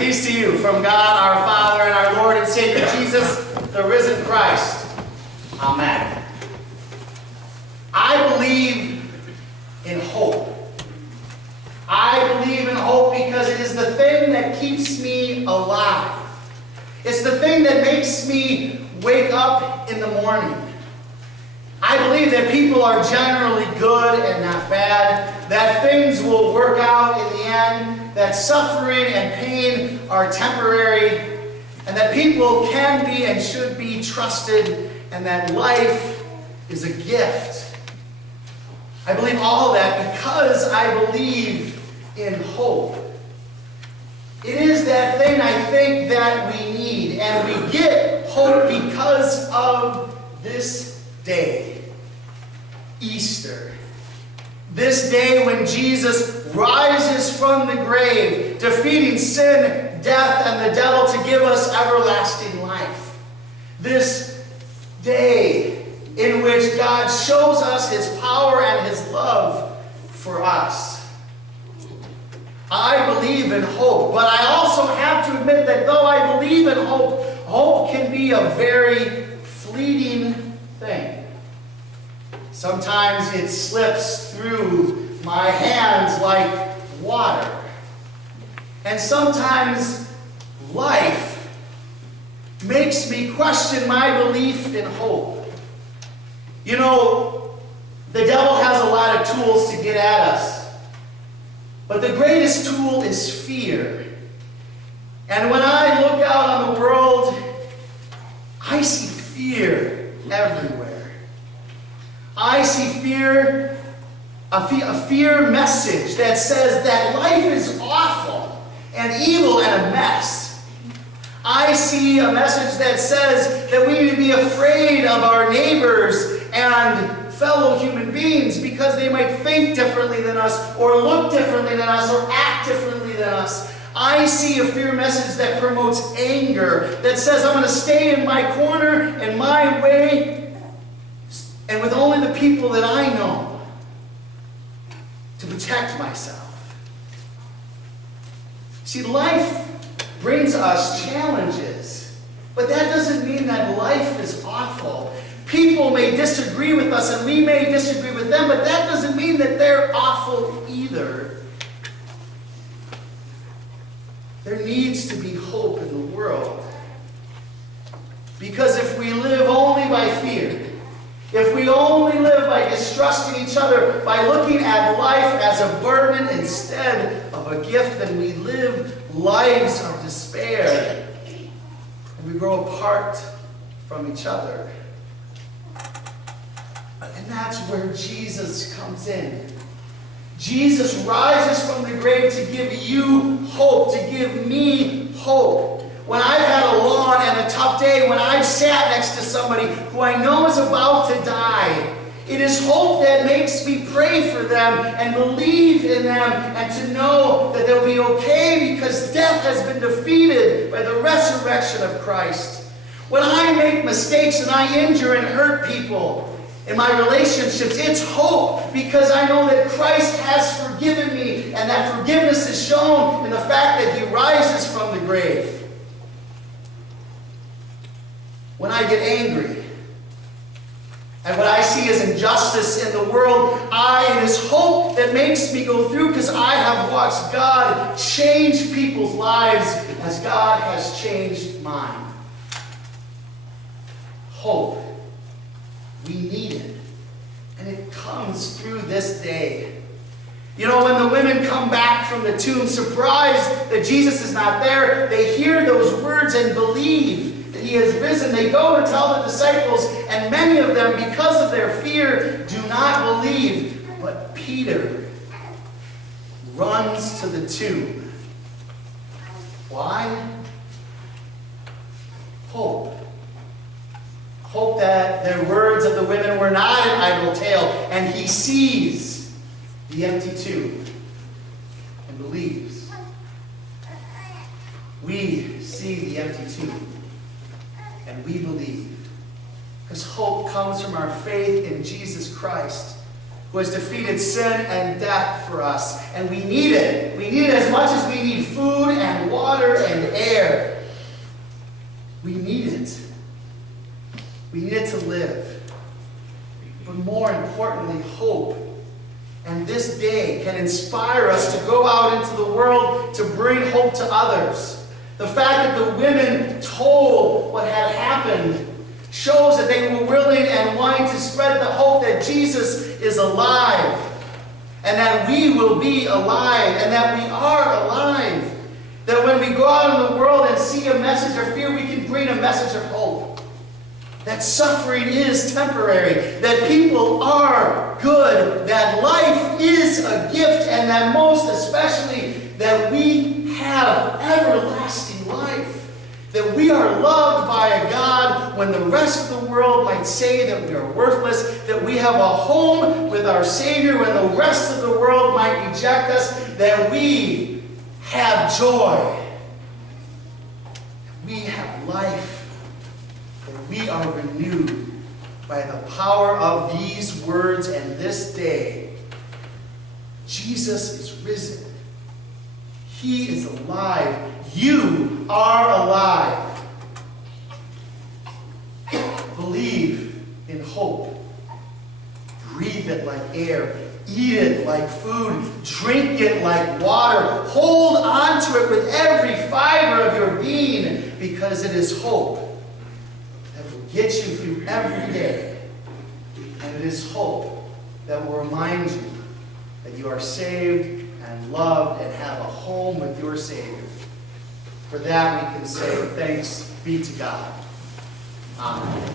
peace to you from God our Father and our Lord and Savior Jesus, the risen Christ. Amen. I believe in hope. I believe in hope because it is the thing that keeps me alive. It's the thing that makes me wake up in the morning. I believe that people are generally good and not bad, that things will work out in the end, that suffering and pain are temporary, and that people can be and should be trusted, and that life is a gift. I believe all of that because I believe in hope. It is that thing I think that we need, and we get hope because of this day, Easter. This day when Jesus rises from the grave, defeating sin, death, and the devil to give us everlasting life. This day in which God shows us His power and His love for us. I believe in hope, but I also have to admit that though I believe in hope, hope can be a very fleeting thing. Sometimes it slips through my hands like water. And sometimes life makes me question my belief in hope. You know, the devil has a lot of tools to get at us. But the greatest tool is fear. And when I look out on the world, I see fear everywhere. I see fear, a fear message that says that life is awful and evil and a mess. I see a message that says that we need to be afraid of our neighbors and fellow human beings because they might think differently than us or look differently than us or act differently than us. I see a fear message that promotes anger, that says I'm going to stay in my corner and my way and with only the people that I know to protect myself. See, life brings us challenges, but that doesn't mean that life is awful. People may disagree with us and we may disagree with them, but that doesn't mean that they're awful either. There needs to be hope in the world. Because if we live only by fear, if we only live by distrusting each other, by looking at life as a burden instead of a gift, then we live lives of despair. And we grow apart from each other. And that's where Jesus comes in. Jesus rises from the grave to give you hope, to give me hope. When I've had a long and a tough day, when I've sat next to somebody who I know is about to die, it is hope that makes me pray for them and believe in them and to know that they'll be okay because death has been defeated by the resurrection of Christ. When I make mistakes and I injure and hurt people, in my relationships, it's hope because I know that Christ has forgiven me and that forgiveness is shown in the fact that He rises from the grave. When I get angry and what I see as injustice in the world, it is hope that makes me go through because I have watched God change people's lives as God has changed mine. Hope. We need it. And it comes through this day. You know, when the women come back from the tomb, surprised that Jesus is not there, they hear those words and believe that He has risen. They go and tell the disciples, and many of them, because of their fear, do not believe. But Peter runs to the tomb. Why? Hope. Hope that the words of the women were not an idle tale, and he sees the empty tomb and believes. We see the empty tomb and we believe. Because hope comes from our faith in Jesus Christ, who has defeated sin and death for us. And we need it. We need it as much as we need food and water and inspire us to go out into the world to bring hope to others. The fact that the women told what had happened shows that they were willing and wanting to spread the hope that Jesus is alive, and that we will be alive, and that we are alive. That when we go out in the world and see a message of fear, we can bring a message of hope. That suffering is temporary, that people are good, that life is a gift, and that most especially that we have everlasting life. That we are loved by a God when the rest of the world might say that we are worthless, that we have a home with our Savior when the rest of the world might reject us, that we have joy, that we have life, that we are renewed by the power of these words and this day. Jesus is risen. He is alive. You are alive. Believe in hope. Breathe it like air. Eat it like food. Drink it like water. Hold on to it with every fiber of your being, because it is hope that will get you through every day. And it is hope that will remind you that you are saved and loved and have a home with your Savior. For that we can say, thanks be to God. Amen.